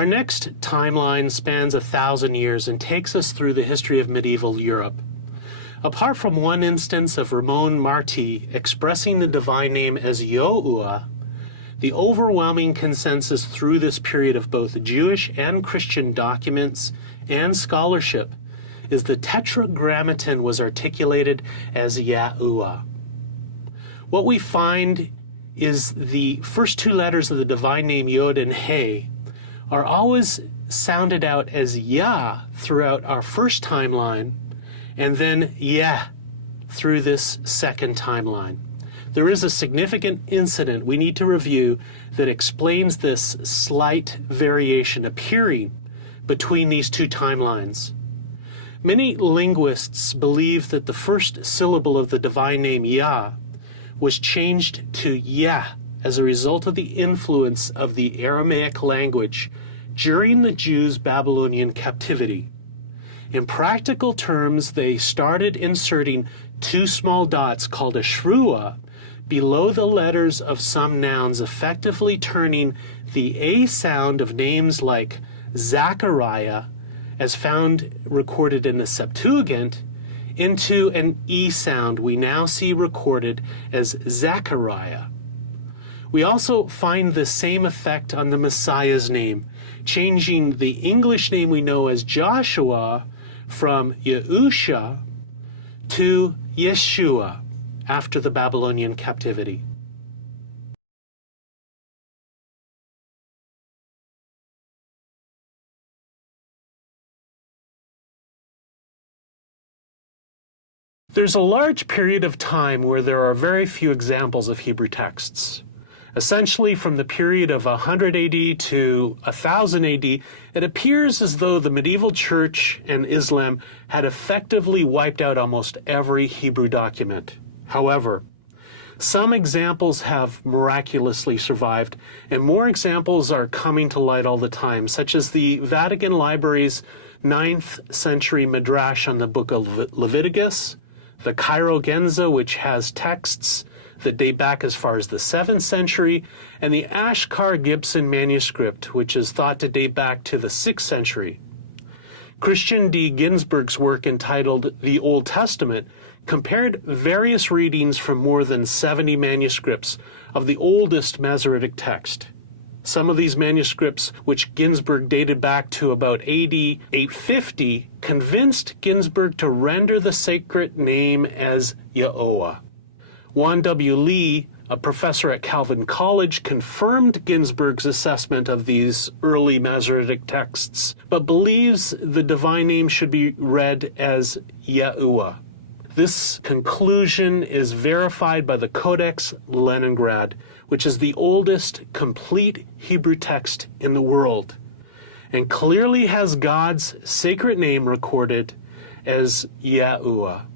Our next timeline spans 1,000 years and takes us through the history of medieval Europe. Apart from one instance of Ramon Marti expressing the divine name as Yahuwah, the overwhelming consensus through this period of both Jewish and Christian documents and scholarship is the Tetragrammaton was articulated as Yahuwah. What we find is the first two letters of the divine name Yod and He are always sounded out as Yah throughout our first timeline, and then Yeh through this second timeline. There is a significant incident we need to review that explains this slight variation appearing between these two timelines. Many linguists believe that the first syllable of the divine name Yah was changed to Yeh as a result of the influence of the Aramaic language during the Jews' Babylonian captivity. In practical terms, they started inserting two small dots called a shrua below the letters of some nouns, effectively turning the A sound of names like Zachariah, as found recorded in the Septuagint, into an E sound we now see recorded as Zechariah. We also find the same effect on the Messiah's name, changing the English name we know as Joshua from Yahusha to Yeshua after the Babylonian captivity. There's a large period of time where there are very few examples of Hebrew texts. Essentially, from the period of 100 AD to 1000 AD, it appears as though the medieval church and Islam had effectively wiped out almost every Hebrew document. However, some examples have miraculously survived, and more examples are coming to light all the time, such as the Vatican Library's 9th century Midrash on the book of Leviticus, the Cairo Geniza, which has texts that date back as far as the 7th century, and the Ashkar-Gibson manuscript, which is thought to date back to the 6th century. Christian D. Ginsburg's work entitled The Old Testament compared various readings from more than 70 manuscripts of the oldest Masoretic text. Some of these manuscripts, which Ginsburg dated back to about AD 850, convinced Ginsburg to render the sacred name as Yahuwah. Juan W. Lee, a professor at Calvin College, confirmed Ginsburg's assessment of these early Masoretic texts, but believes the divine name should be read as Yahuwah. This conclusion is verified by the Codex Leningrad, which is the oldest complete Hebrew text in the world, and clearly has God's sacred name recorded as Yahuwah.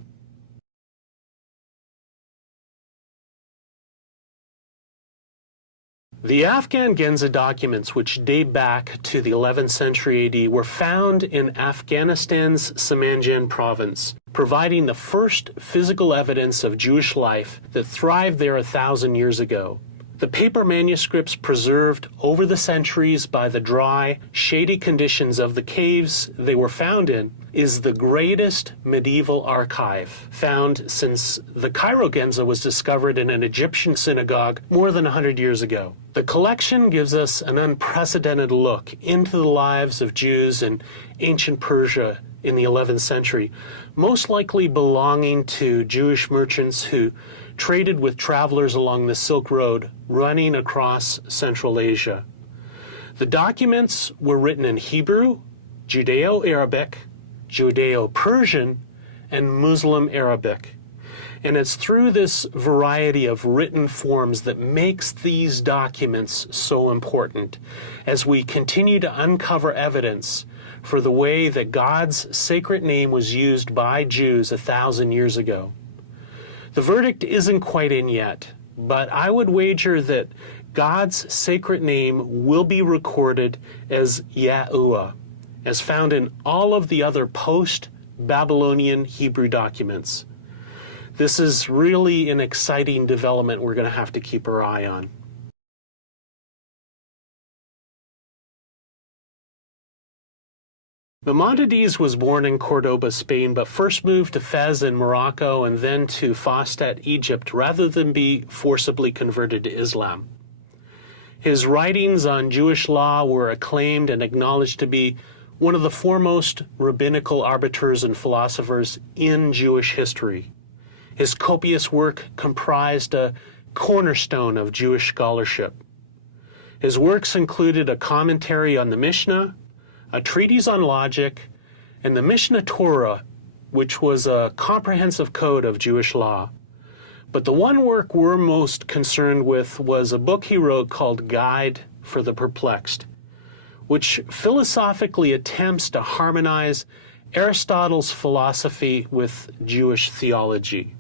The Afghan Geniza documents, which date back to the 11th century AD, were found in Afghanistan's Samanjin province, providing the first physical evidence of Jewish life that thrived there 1,000 years ago. The paper manuscripts preserved over the centuries by the dry, shady conditions of the caves they were found in is the greatest medieval archive found since the Cairo Geniza was discovered in an Egyptian synagogue more than 100 years ago. The collection gives us an unprecedented look into the lives of Jews in ancient Persia in the 11th century, most likely belonging to Jewish merchants who traded with travelers along the Silk Road running across Central Asia. The documents were written in Hebrew, Judeo-Arabic, Judeo-Persian, and Muslim Arabic. And it's through this variety of written forms that makes these documents so important as we continue to uncover evidence for the way that God's sacred name was used by Jews 1,000 years ago. The verdict isn't quite in yet, but I would wager that God's sacred name will be recorded as Yahuwah, as found in all of the other post-Babylonian Hebrew documents. This is really an exciting development we're going to have to keep our eye on. Maimonides was born in Cordoba, Spain, but first moved to Fez in Morocco and then to Fostat, Egypt, rather than be forcibly converted to Islam. His writings on Jewish law were acclaimed and acknowledged to be one of the foremost rabbinical arbiters and philosophers in Jewish history. His copious work comprised a cornerstone of Jewish scholarship. His works included a commentary on the Mishnah, a treatise on logic, and the Mishnah Torah, which was a comprehensive code of Jewish law. But the one work we're most concerned with was a book he wrote called Guide for the Perplexed, which philosophically attempts to harmonize Aristotle's philosophy with Jewish theology.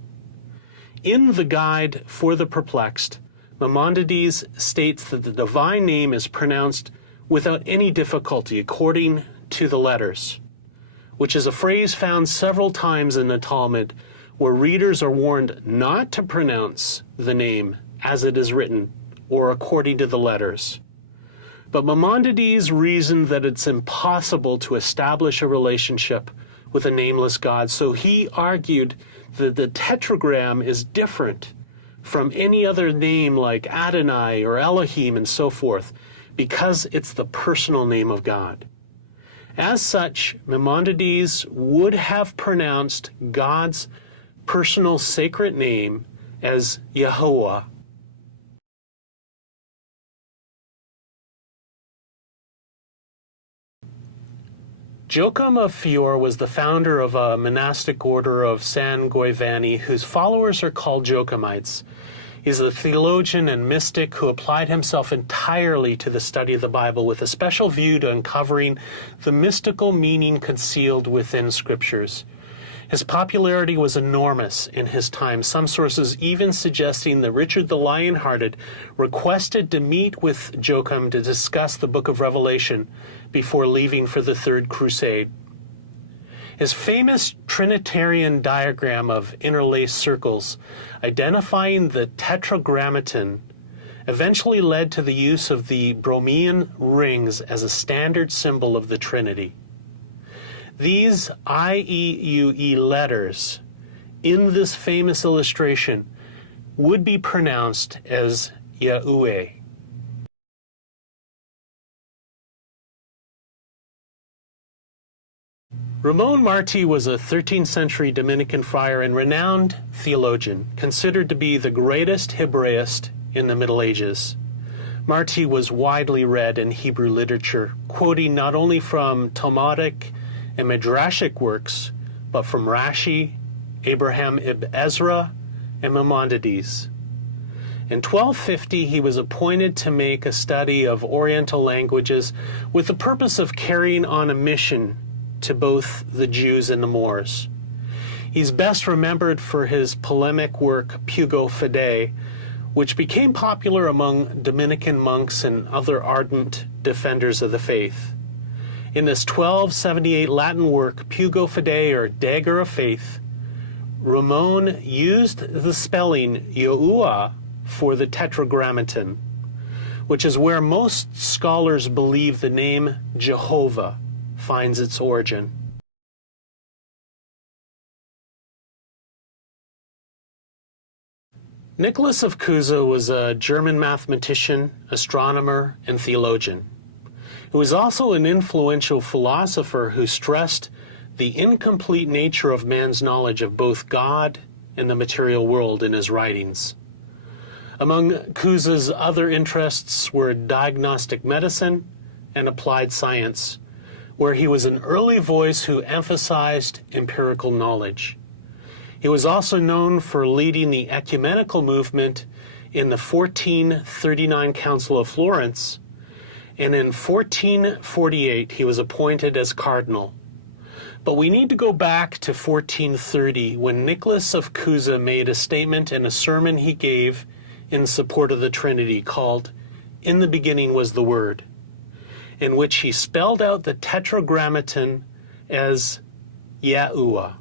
In the Guide for the Perplexed, Maimonides states that the divine name is pronounced without any difficulty according to the letters, which is a phrase found several times in the Talmud, where readers are warned not to pronounce the name as it is written or according to the letters. But Maimonides reasoned that it's impossible to establish a relationship with a nameless God, so he argued that the tetragram is different from any other name like Adonai or Elohim and so forth, because it's the personal name of God. As such, Maimonides would have pronounced God's personal sacred name as Yahuwah. Joachim of Fiore was the founder of a monastic order of San Giovanni, whose followers are called Joachimites. He's a theologian and mystic who applied himself entirely to the study of the Bible with a special view to uncovering the mystical meaning concealed within scriptures. His popularity was enormous in his time, some sources even suggesting that Richard the Lionhearted requested to meet with Joachim to discuss the book of Revelation before leaving for the Third Crusade. His famous Trinitarian diagram of interlaced circles identifying the tetragrammaton eventually led to the use of the Bromian rings as a standard symbol of the Trinity. These IEUE letters in this famous illustration would be pronounced as Yahuwah. Ramon Marti was a 13th century Dominican friar and renowned theologian, considered to be the greatest Hebraist in the Middle Ages. Marti was widely read in Hebrew literature, quoting not only from Talmudic and Midrashic works, but from Rashi, Abraham ibn Ezra, and Maimonides. In 1250, he was appointed to make a study of Oriental languages with the purpose of carrying on a mission to both the Jews and the Moors. He's best remembered for his polemic work Pugo Fide, which became popular among Dominican monks and other ardent defenders of the faith. In this 1278 Latin work, Pugo Fide, or Dagger of Faith, Ramon used the spelling Yahuwah for the tetragrammaton, which is where most scholars believe the name Jehovah finds its origin. Nicholas of Cusa was a German mathematician, astronomer, and theologian. He was also an influential philosopher who stressed the incomplete nature of man's knowledge of both God and the material world in his writings. Among Cusa's other interests were diagnostic medicine and applied science, where he was an early voice who emphasized empirical knowledge. He was also known for leading the ecumenical movement in the 1439 Council of Florence, and in 1448 he was appointed as cardinal. But we need to go back to 1430, when Nicholas of Cusa made a statement in a sermon he gave in support of the Trinity called "In the Beginning Was the Word," in which he spelled out the tetragrammaton as Yahuwah.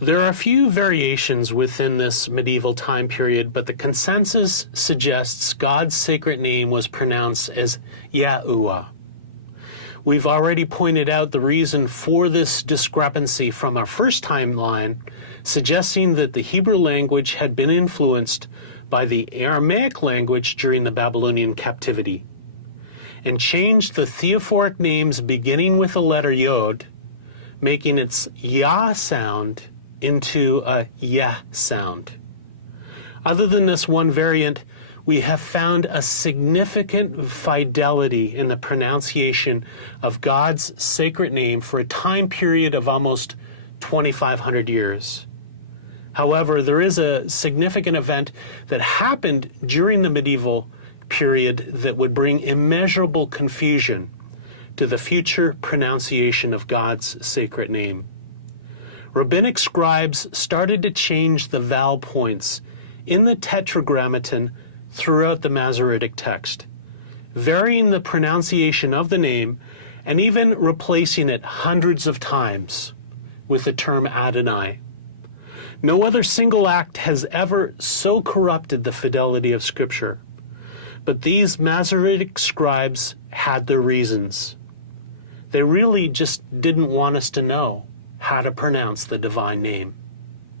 There are a few variations within this medieval time period, but the consensus suggests God's sacred name was pronounced as Yahuwah. We've already pointed out the reason for this discrepancy from our first timeline, suggesting that the Hebrew language had been influenced by the Aramaic language during the Babylonian captivity, and changed the theophoric names beginning with the letter Yod, making its Yah sound into a Yeh sound. Other than this one variant, we have found a significant fidelity in the pronunciation of God's sacred name for a time period of almost 2,500 years. However, there is a significant event that happened during the medieval period that would bring immeasurable confusion to the future pronunciation of God's sacred name. Rabbinic scribes started to change the vowel points in the Tetragrammaton throughout the Masoretic text, varying the pronunciation of the name and even replacing it hundreds of times with the term Adonai. No other single act has ever so corrupted the fidelity of Scripture, but these Masoretic scribes had their reasons. They really just didn't want us to know how to pronounce the divine name.